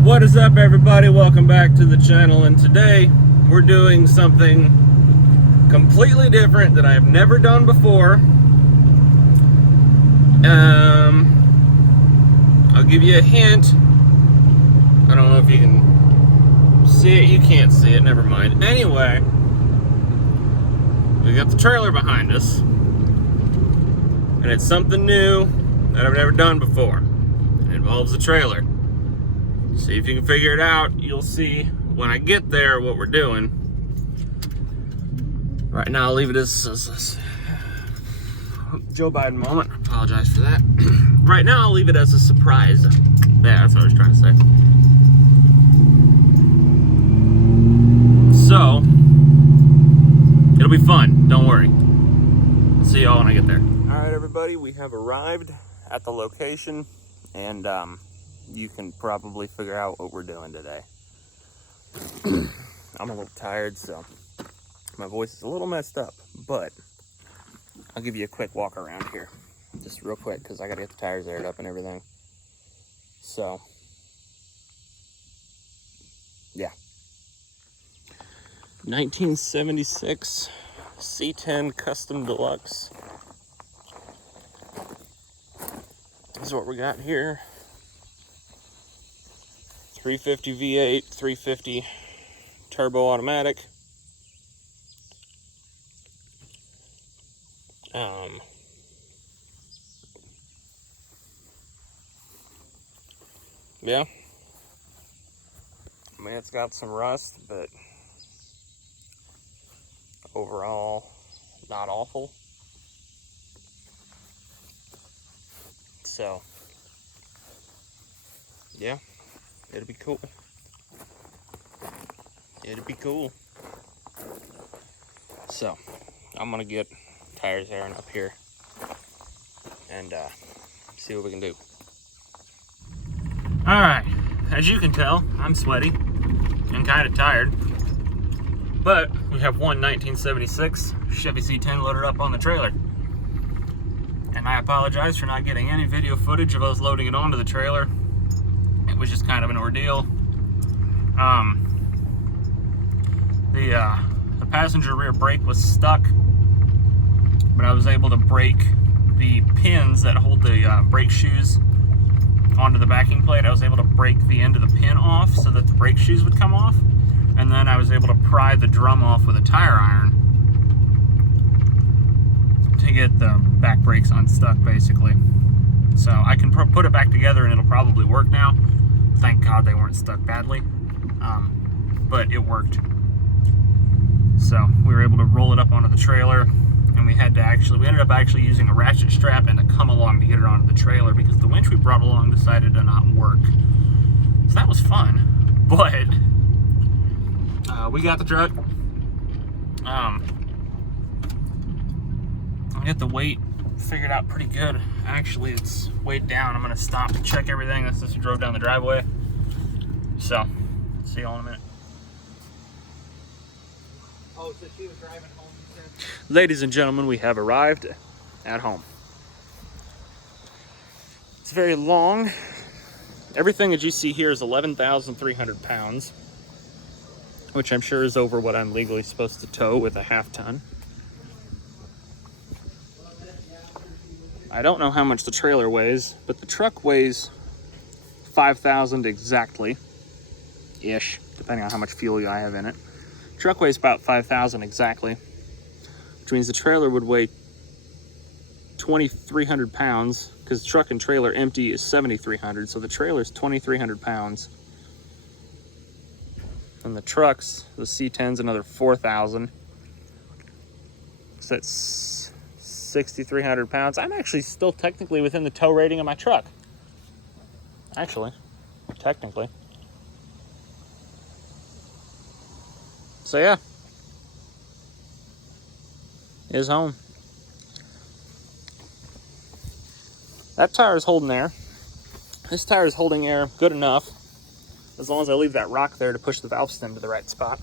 What is up, everybody? Welcome back to the channel, and today we're doing something completely different that I've never done before. I'll give you a hint. I don't know if you can see it. You can't see it, never mind. Anyway, we got the trailer behind us, and it's something new that I've never done before. It involves the trailer. See if you can figure it out. You'll see when I get there what we're doing. Right now, I'll leave it as Joe Biden moment. I apologize for that. Right now, I'll leave it as a surprise. Yeah, that's what I was trying to say. So, it'll be fun. Don't worry. I'll see y'all when I get there. All right, everybody, we have arrived at the location, and you can probably figure out what we're doing today. I'm a little tired, so my voice is a little messed up, but I'll give you a quick walk around here, just real quick, because I gotta get the tires aired up and everything. So, yeah. 1976 C10 Custom Deluxe. This is what we got here. 350 V8, 350 turbo automatic. Yeah. I mean, it's got some rust, but overall, not awful. So, yeah. It'll be cool. It'll be cool. So, I'm gonna get tires airing up here and see what we can do. Alright, as you can tell, I'm sweaty and kind of tired. But we have one 1976 Chevy C10 loaded up on the trailer. And I apologize for not getting any video footage of us loading it onto the trailer. It was just kind of an ordeal. The passenger rear brake was stuck, but I was able to break the pins that hold the brake shoes onto the backing plate. I was able to break the end of the pin off so that the brake shoes would come off, and then I was able to pry the drum off with a tire iron to get the back brakes unstuck, basically. So I can put it back together and it'll probably work now. Thank God they weren't stuck badly, but it worked. So we were able to roll it up onto the trailer, and we ended up actually using a ratchet strap and a come along to get it onto the trailer because the winch we brought along decided to not work. So that was fun, but we got the truck. I got the weight figured out pretty good. Actually, it's weighed down. I'm gonna stop and check everything. That's since we drove down the driveway. So, see y'all in a minute. Oh, so she was driving home, you said? Ladies and gentlemen, we have arrived at home. It's very long. Everything that you see here is 11,300 pounds, which I'm sure is over what I'm legally supposed to tow with a half ton. I don't know how much the trailer weighs, but the truck weighs 5,000 exactly, ish, depending on how much fuel I have in it. Truck weighs about 5,000 exactly, which means the trailer would weigh 2,300 pounds, because truck and trailer empty is 7,300, so the trailer is 2,300 pounds. And the trucks, the C10's another 4,000. So that's 6,300 pounds. I'm actually still technically within the tow rating of my truck. Actually, technically. So yeah, is home. That tire is holding air. This tire is holding air good enough, as long as I leave that rock there to push the valve stem to the right spot.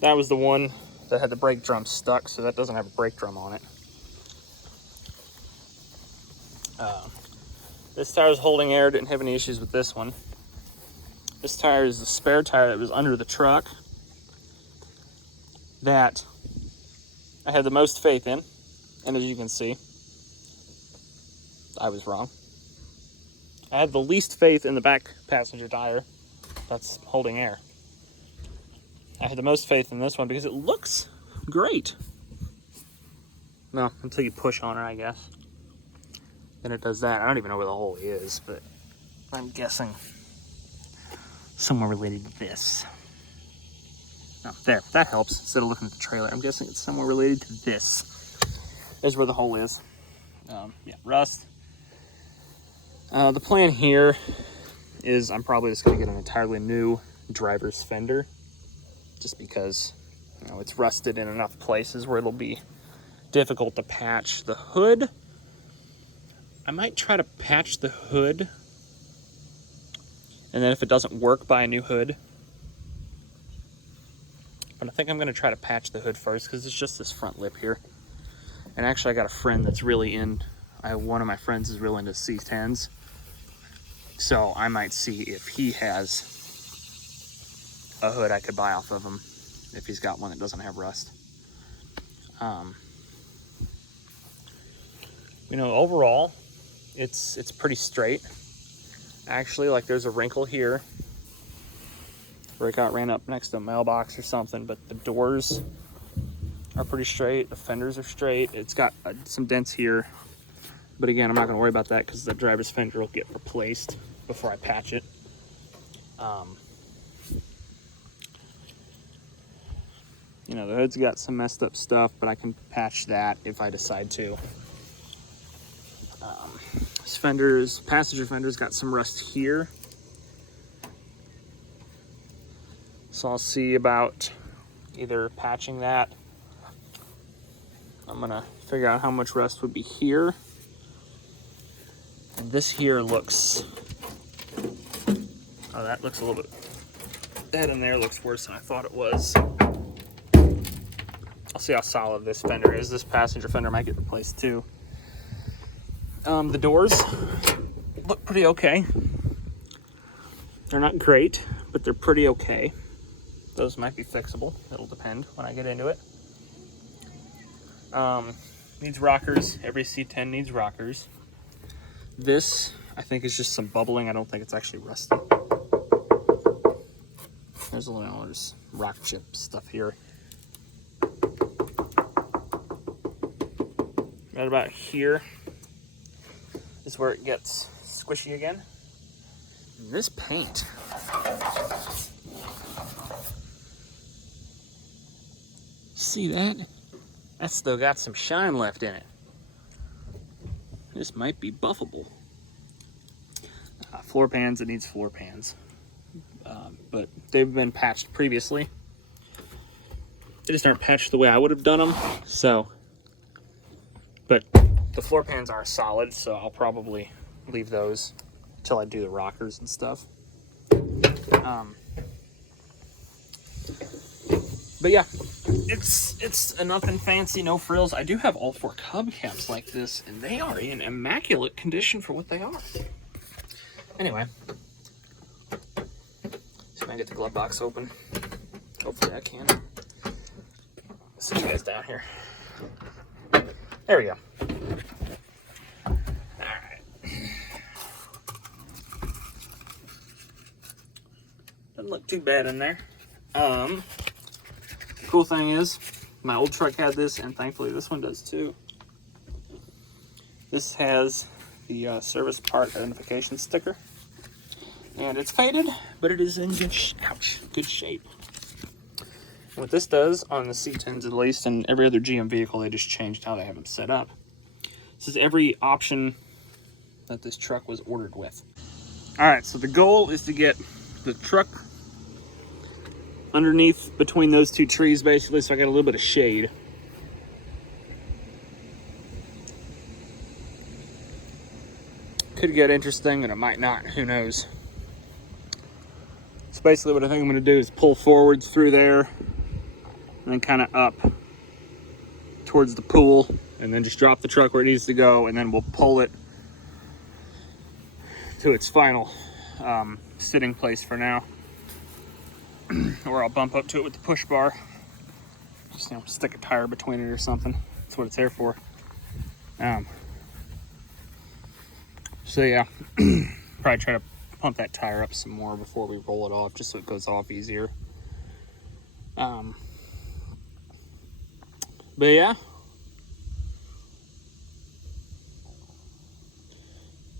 That was the one that had the brake drum stuck, so that doesn't have a brake drum on it. This tire's holding air, didn't have any issues with this one. This tire is the spare tire that was under the truck that I had the most faith in. And as you can see, I was wrong. I had the least faith in the back passenger tire that's holding air. I had the most faith in this one because it looks great. No, until you push on her, I guess. Then it does that. I don't even know where the hole is, but I'm guessing somewhere related to this. No, there, that helps. Instead of looking at the trailer, I'm guessing it's somewhere related to this. There's where the hole is. Yeah, rust. The plan here is I'm probably just going to get an entirely new driver's fender, just because, you know, it's rusted in enough places where it'll be difficult to patch. The hood, I might try to patch the hood, and then if it doesn't work, buy a new hood. But I think I'm going to try to patch the hood first because it's just this front lip here. And actually, I got a friend that's really in, one of my friends is really into C10s. So I might see if he has a hood I could buy off of him, if he's got one that doesn't have rust. You know, overall, it's pretty straight. Actually, like there's a wrinkle here where it got ran up next to a mailbox or something, but the doors are pretty straight. The fenders are straight. It's got some dents here, but again, I'm not gonna worry about that because the driver's fender will get replaced before I patch it. You know, the hood's got some messed up stuff, but I can patch that if I decide to. This passenger fender's got some rust here. So I'll see about either patching that. I'm gonna figure out how much rust would be here. And this here looks, oh, that looks a little bit, that in there looks worse than I thought it was. I'll see how solid this fender is. This passenger fender might get replaced too. The doors look pretty okay. They're not great, but they're pretty okay. Those might be fixable. It'll depend when I get into it. Needs rockers. Every C10 needs rockers. This, I think, is just some bubbling. I don't think it's actually rusty. There's a little, there's rock chip stuff here. Right about here is where it gets squishy again. And this paint, see that? That's still got some shine left in it. This might be buffable. Floor pans, it needs floor pans. But they've been patched previously. They just aren't patched the way I would have done them. So, but the floor pans are solid, so I'll probably leave those until I do the rockers and stuff. But yeah, it's nothing fancy, no frills. I do have all 4 hubcaps like this, and they are in immaculate condition for what they are. Anyway, see if I can get the glove box open. Hopefully I can. Sit you guys down here. There we go. Alright. Doesn't look too bad in there. Cool thing is, my old truck had this, and thankfully this one does too. This has the service part identification sticker, and it's faded, but it is in good shape. And what this does on the C10s at least, and every other GM vehicle, they just changed how they have them set up. This is every option that this truck was ordered with. All right, so the goal is to get the truck underneath between those 2 trees, basically, so I got a little bit of shade. Could get interesting, and it might not. Who knows? So basically what I think I'm going to do is pull forward through there and then kind of up towards the pool, and then just drop the truck where it needs to go, and then we'll pull it to its final sitting place for now. Or I'll bump up to it with the push bar. Just, you know, stick a tire between it or something. That's what it's there for. So yeah, probably try to pump that tire up some more before we roll it off, just so it goes off easier. But yeah,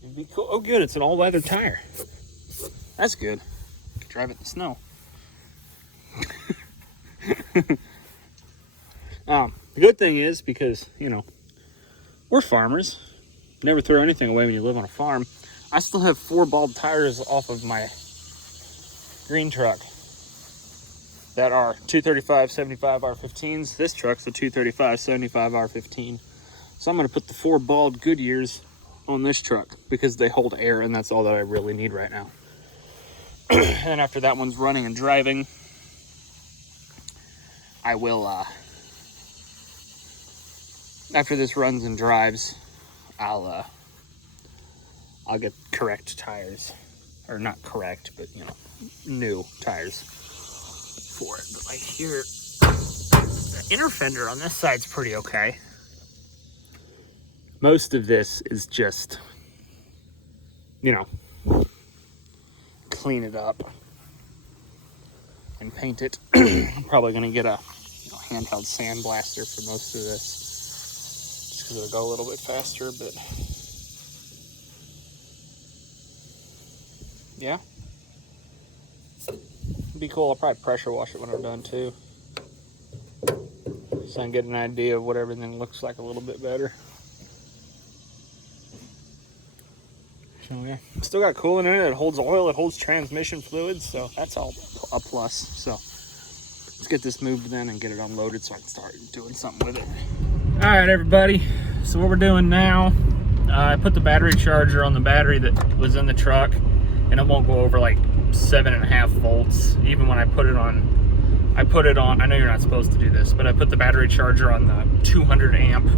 it'd be cool. Oh good, it's an all-weather tire. That's good. You can drive it in the snow. The good thing is, because, you know, we're farmers, never throw anything away when you live on a farm. I still have 4 bald tires off of my green truck that are 235 75 R15s. This truck's a 235 75 R15. So I'm going to put the 4 bald Goodyears on this truck because they hold air, and that's all that I really need right now. And after that one's running and driving, I will, after this runs and drives, I'll get correct tires, or not correct, but, you know, new tires for it. But like here, the inner fender on this side's pretty okay. Most of this is just, you know, clean it up and paint it. I'm probably gonna get a, you know, handheld sandblaster for most of this, just because it'll go a little bit faster. But yeah, it'd be cool. I'll probably pressure wash it when I'm done too, so I can get an idea of what everything looks like a little bit better. So yeah, still got coolant in it. It holds oil, it holds transmission fluids, so that's all a plus. So let's get this moved then and get it unloaded so I can start doing something with it. All right, everybody. So what we're doing now, I put the battery charger on the battery that was in the truck, and it won't go over like 7.5 volts. Even when I put it on, I know you're not supposed to do this, but I put the battery charger on the 200 amp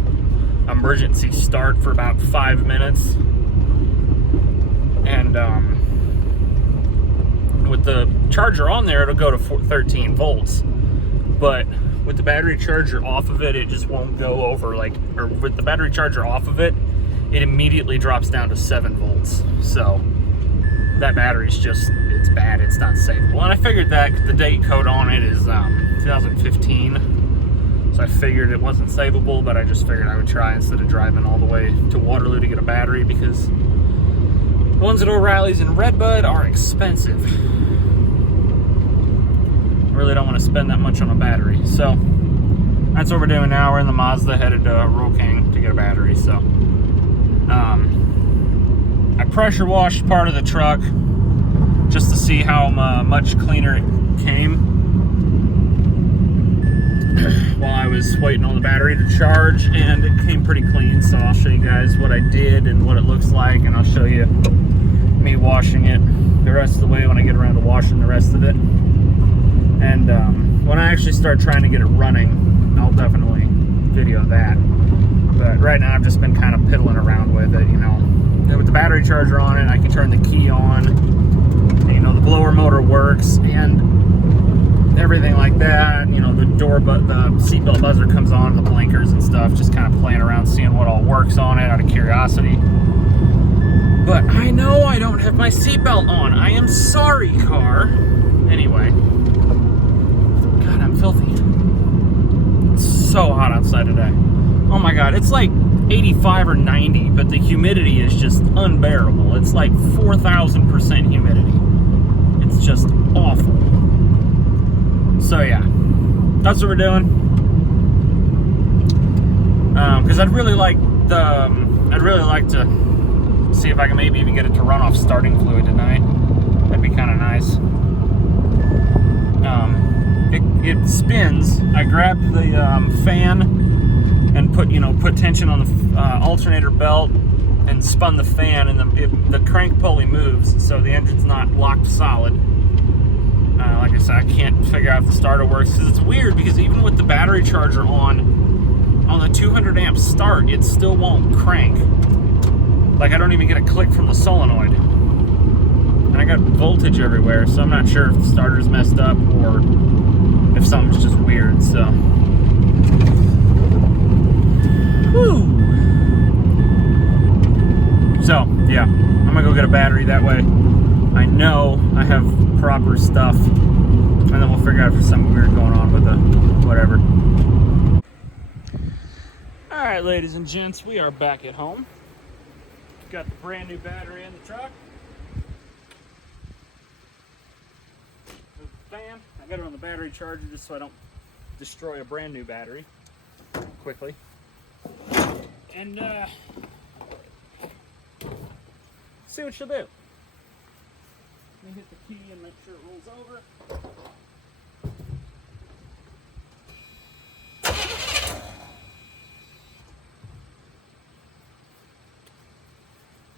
emergency start for about 5 minutes. And with the charger on there, it'll go to 13 volts. But with the battery charger off of it, it just won't go over, like, or with the battery charger off of it, it immediately drops down to 7 volts. So that battery's just, it's bad, it's not savable. And I figured that the date code on it is 2015. So I figured it wasn't savable, but I just figured I would try instead of driving all the way to Waterloo to get a battery, because the ones at O'Reilly's in Redbud are expensive. I really don't want to spend that much on a battery. So that's what we're doing now. We're in the Mazda headed to Rural King to get a battery. So I pressure washed part of the truck just to see how much cleaner it came while I was waiting on the battery to charge, and it came pretty clean. So I'll show you guys what I did and what it looks like, and I'll show you me washing it the rest of the way when I get around to washing the rest of it. And when I actually start trying to get it running, I'll definitely video that. But right now I've just been kind of piddling around with it, you know. And with the battery charger on it, I can turn the key on, and, you know, the blower motor works and everything like that. You know, the seatbelt buzzer comes on, the blinkers and stuff, just kind of playing around, seeing what all works on it out of curiosity. But I know I don't have my seatbelt on. I am sorry, car. Anyway. God, I'm filthy. It's so hot outside today. Oh my God, it's like 85 or 90, but the humidity is just unbearable. It's like 4,000% humidity. It's just awful. So yeah, that's what we're doing. Because I'd really like to see if I can maybe even get it to run off starting fluid tonight. That'd be kind of nice. It spins. I grabbed the fan and put tension on the alternator belt and spun the fan, and the crank pulley moves, so the engine's not locked solid. Like I said, I can't figure out if the starter works, because it's weird, because even with the battery charger on the 200 amp start, it still won't crank. Like, I don't even get a click from the solenoid. I got voltage everywhere, so I'm not sure if the starter's messed up or if something's just weird, so. Whew. So, yeah, I'm gonna go get a battery. That way I know I have proper stuff, and then we'll figure out if there's something weird going on with the whatever. All right, ladies and gents, we are back at home. Got the brand new battery in the truck. Move the fan. I got it on the battery charger just so I don't destroy a brand new battery quickly. And see what she'll do. Let me hit the key and make sure it rolls over.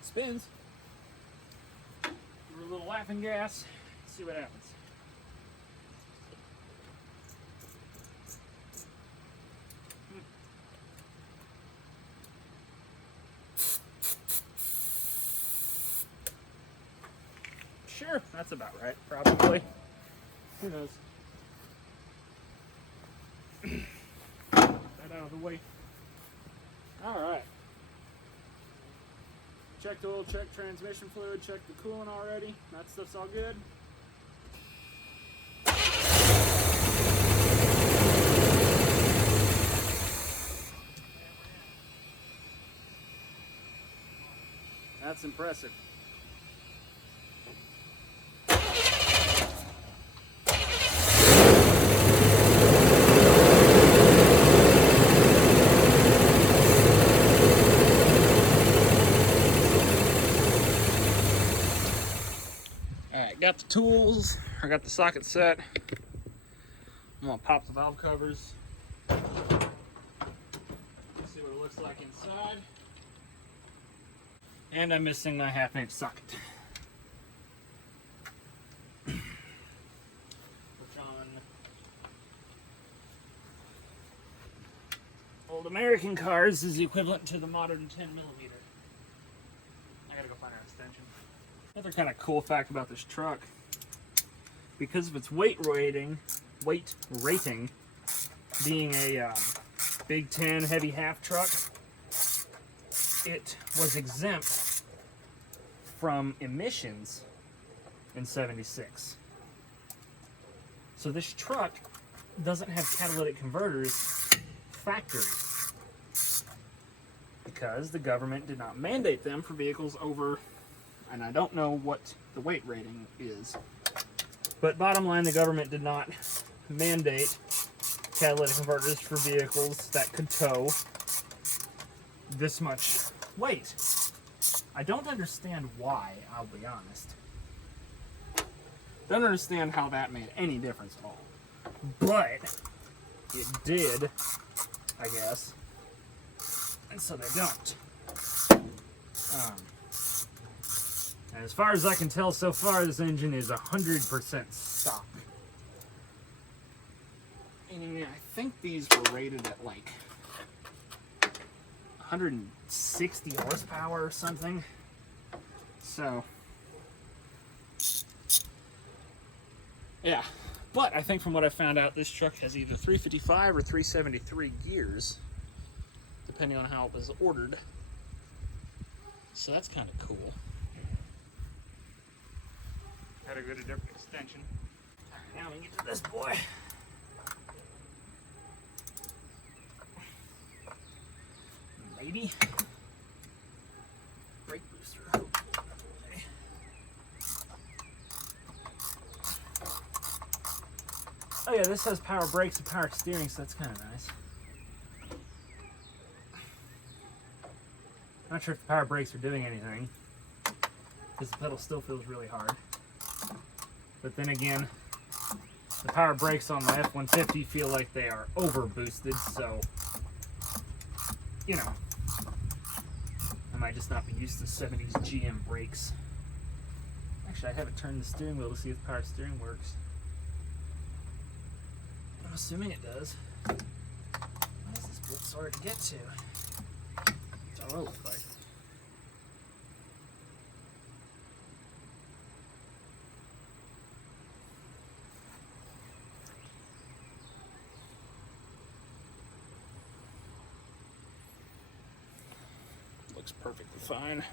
Spins. Give her a little laughing gas. See what happens. Sure, that's about right, probably. Who knows? Get that out of the way. Alright. Checked oil, checked transmission fluid, checked the coolant already. That stuff's all good. That's impressive. Got the tools, I got the socket set. I'm gonna pop the valve covers. See what it looks like inside. And I'm missing my 1/2 inch socket. Which on old American cars is the equivalent to the modern 10mm. I gotta go find our extension. Another kind of cool fact about this truck, because of its weight rating being a Big 10 heavy half truck, it was exempt from emissions in '76. So this truck doesn't have catalytic converters factory because the government did not mandate them for vehicles over, and I don't know what the weight rating is, but bottom line, the government did not mandate catalytic converters for vehicles that could tow this much weight. I don't understand why, I'll be honest. Don't understand how that made any difference at all. But it did, I guess. And so they don't. And as far as I can tell so far, this engine is 100% stock. And I think these were rated at like 160 horsepower or something. So, yeah. But I think from what I found out, this truck has either 355 or 373 gears, depending on how it was ordered. So that's kind of cool. Gotta go to a different extension. Alright, now we can get to this boy. Maybe. Brake booster. Okay. Oh yeah, this has power brakes and power steering, so that's kind of nice. Not sure if the power brakes are doing anything, because the pedal still feels really hard. But then again, the power brakes on my F-150 feel like they are over boosted, so, you know, I might just not be used to 70s GM brakes. Actually, I haven't turned the steering wheel to see if the power steering works. I'm assuming it does. What is this bit so hard to get to? That's all it looks like. looks perfectly fine.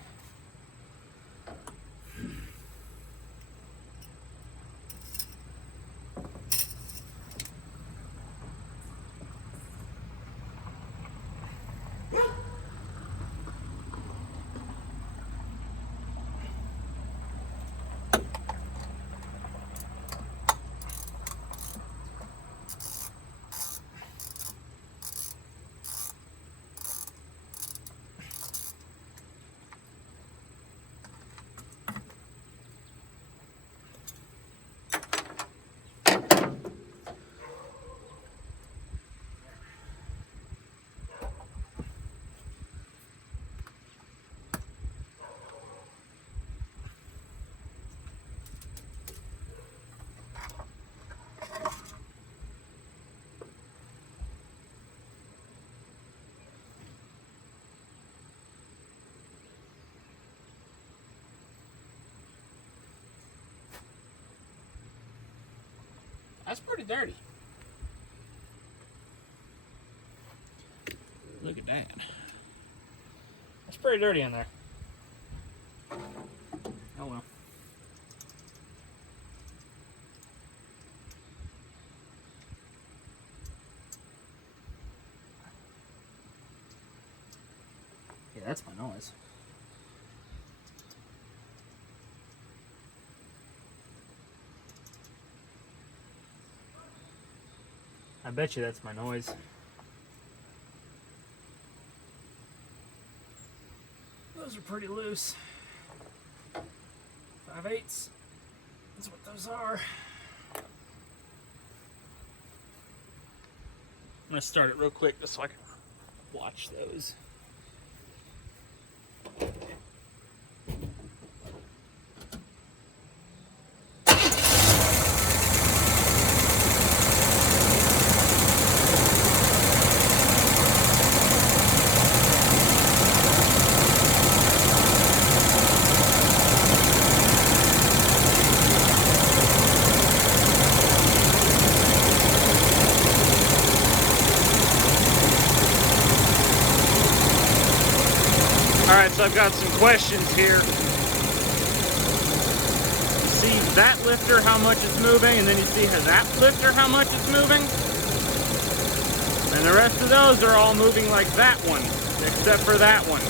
That's pretty dirty. Look at that. That's pretty dirty in there. Oh well. Yeah, that's my noise. I bet you that's my noise. Those are pretty loose. 5/8. That's what those are. I'm gonna start it real quick just so I can watch those. Alright, so I've got some questions here. You see that lifter, how much it's moving, and then you see that lifter, how much it's moving. And the rest of those are all moving like that one, except for that one.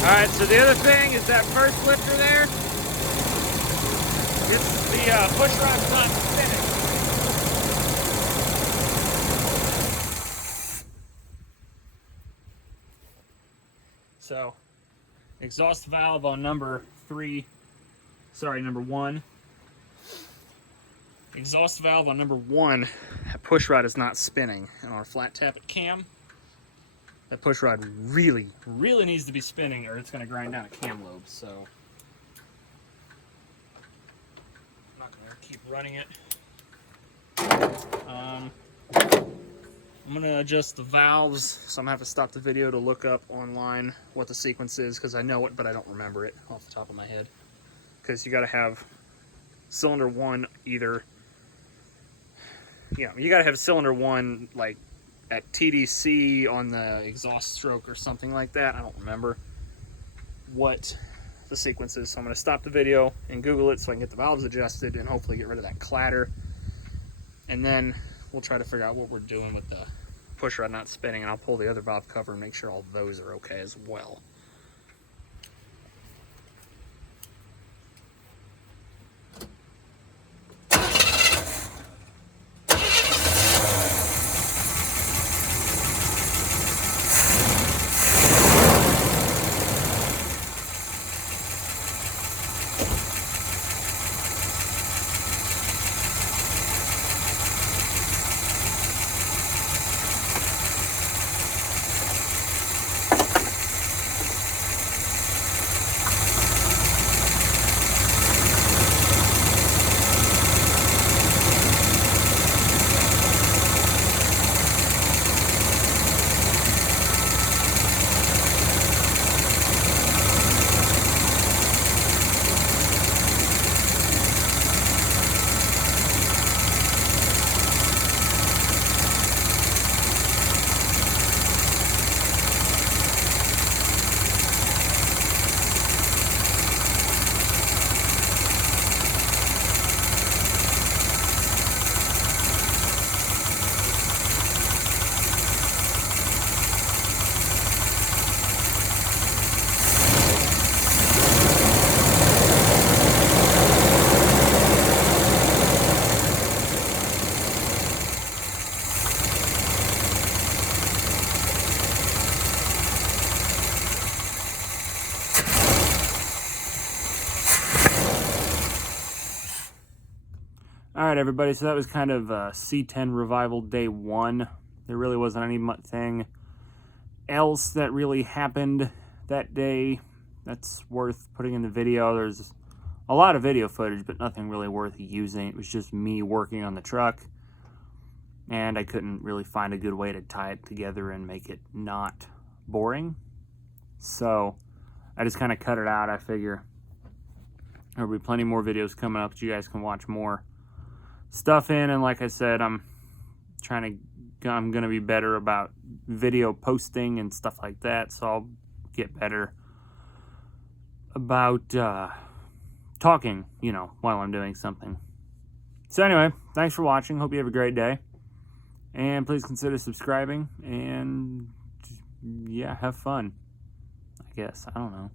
Alright, so the other thing is that first lifter there, it's the push rod's not spinning. So, exhaust valve on number 1. Exhaust valve on number 1, that push rod is not spinning. And on a flat tappet cam, that push rod really, really needs to be spinning or it's going to grind down a cam lobe. So I'm not going to keep running it. I'm going to adjust the valves, so I'm going to have to stop the video to look up online what the sequence is, because I know it, but I don't remember it off the top of my head. Because you got to have cylinder 1 either, you got to have cylinder 1 like at TDC on the exhaust stroke or something like that. I don't remember what the sequence is, so I'm going to stop the video and Google it so I can get the valves adjusted and hopefully get rid of that clatter. And then we'll try to figure out what we're doing with the push rod not spinning, and I'll pull the other valve cover and make sure all those are okay as well. Alright everybody, so that was kind of C10 revival day 1. There really wasn't anything else that really happened that day that's worth putting in the video. There's a lot of video footage, but nothing really worth using. It was just me working on the truck, and I couldn't really find a good way to tie it together and make it not boring. So I just kind of cut it out. I figure there'll be plenty more videos coming up that you guys can watch more stuff in, and like I said, I'm gonna be better about video posting and stuff like that, so I'll get better about talking, you know, while I'm doing something. So anyway, thanks for watching. Hope you have a great day, and please consider subscribing, and yeah, have fun, I guess. I don't know.